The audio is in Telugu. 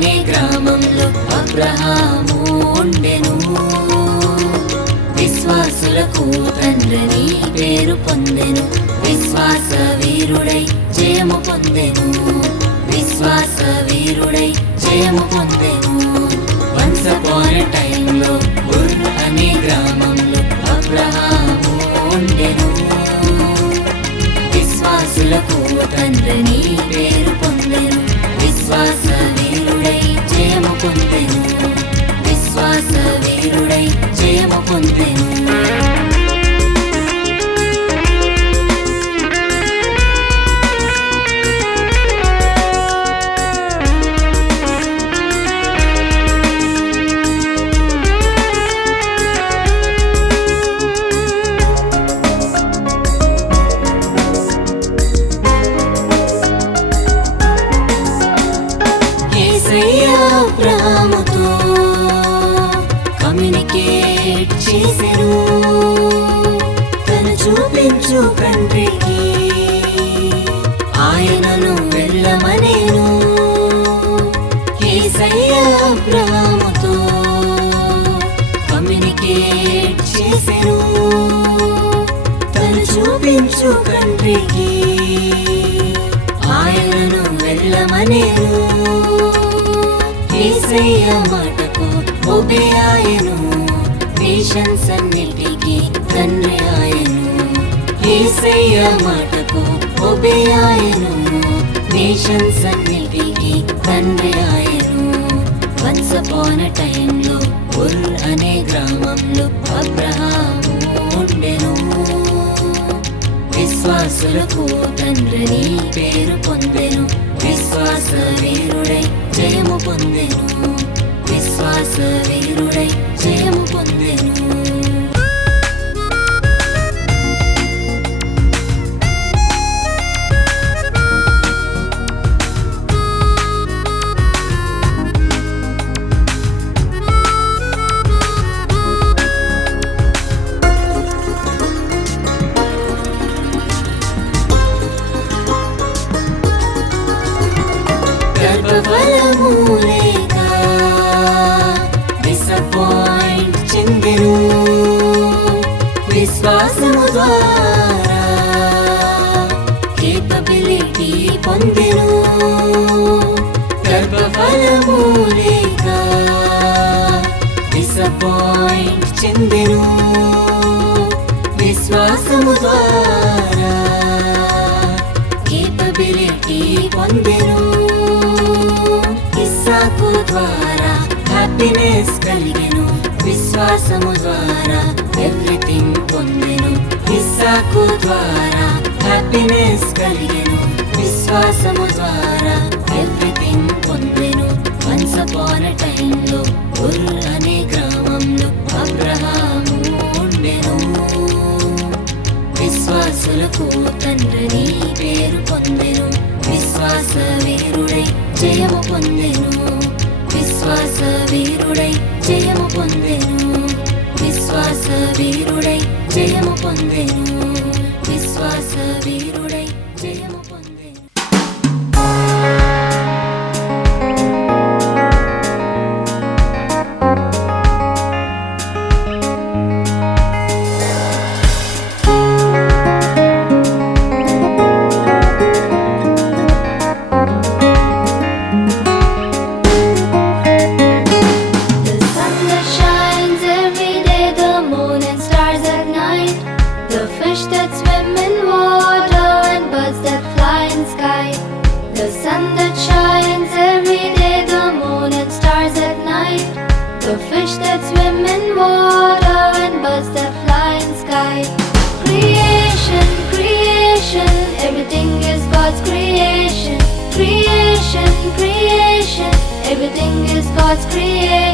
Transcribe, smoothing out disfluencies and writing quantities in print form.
అనే గ్రామంలో అబ్రహాము ఉండెను. విశ్వాసులకు తండ్రిని పేరు పొందెను. విశ్వాస వీరుడై జయము పొందెను. విశ్వాస వీరుడై జయము పొందెను. వన్స్ అపాన్ ఎ టైమ్ లో ఉర్ అనే గ్రామంలో అబ్రహాము ఉండెను. విశ్వాసులకు తండ్రిని పేరు పొందెను. విశ్వాస వీరుడై జయము పొందెను. విశ్వాస వీరుడై జయము పొందెను. అబ్రహాముతో కమ్యూనికేట్ చేసెను. తను చూపించు కంట్రీకి ఆయనను వెళ్ళమనేను. యేసయ్య అబ్రహాముతో కమ్యూనికేట్ చేసెను. తను చూపించు కంట్రీకి ఆయనను వెళ్ళమనేను. యేసయ్య మాటకు ఒబే ఆయను. నేషన్స్ అన్నిటికీ తండ్రి ఆయను. యేసయ్య మాటకు ఒబే ఆయను. నేషన్స్ అన్నిటికీ తండ్రి ఆయను. వన్స్ అపాన్ ఎ టైమ్ లో ఉర్ అనే గ్రామంలో అబ్రహాము ఉండెను. విశ్వాసులకు తండ్రిని పేరు పొందెను. విశ్వాస వీరుడై జయము పొందెను. విశ్వాస వీరుడై జయము పొందెను. గర్భఫలము లేక డిసప్పాయింట్ చెందెను. విశ్వాసము ద్వారా కేపబిలిటీ పొందెను. గర్భఫలము లేక డిసప్పాయింట్ చెందెను. విశ్వాసము ద్వారా కేపబిలిటీ పొందెను. ఇస్సాకు ద్వారా హ్యాపీనెస్ కలిగెను. విశ్వాసము ద్వారా ఎవ్రీథింగ్ పొందెను. ఇస్సాకు ద్వారా హ్యాపీనెస్ కలిగెను. విశ్వాసము ద్వారా ఎవ్రీథింగ్ పొందెను. వన్స్ అపాన్ ఎ టైమ్ లో ఉర్ అనే గ్రామంలో అబ్రహాము ఉండెను. విశ్వాసులకు తండ్రిని పేరు పొందెను. విశ్వాస వీరుడై జయము పొందెను. విశ్వాస వీరుడై జయము పొందెను. విశ్వాస వీరుడై జయము పొందెను. విశ్వాస వీరుడై జయము పొందెను. The fish that swim in water and birds that fly in sky. Creation, creation, everything is God's creation. Creation, creation, everything is God's creation.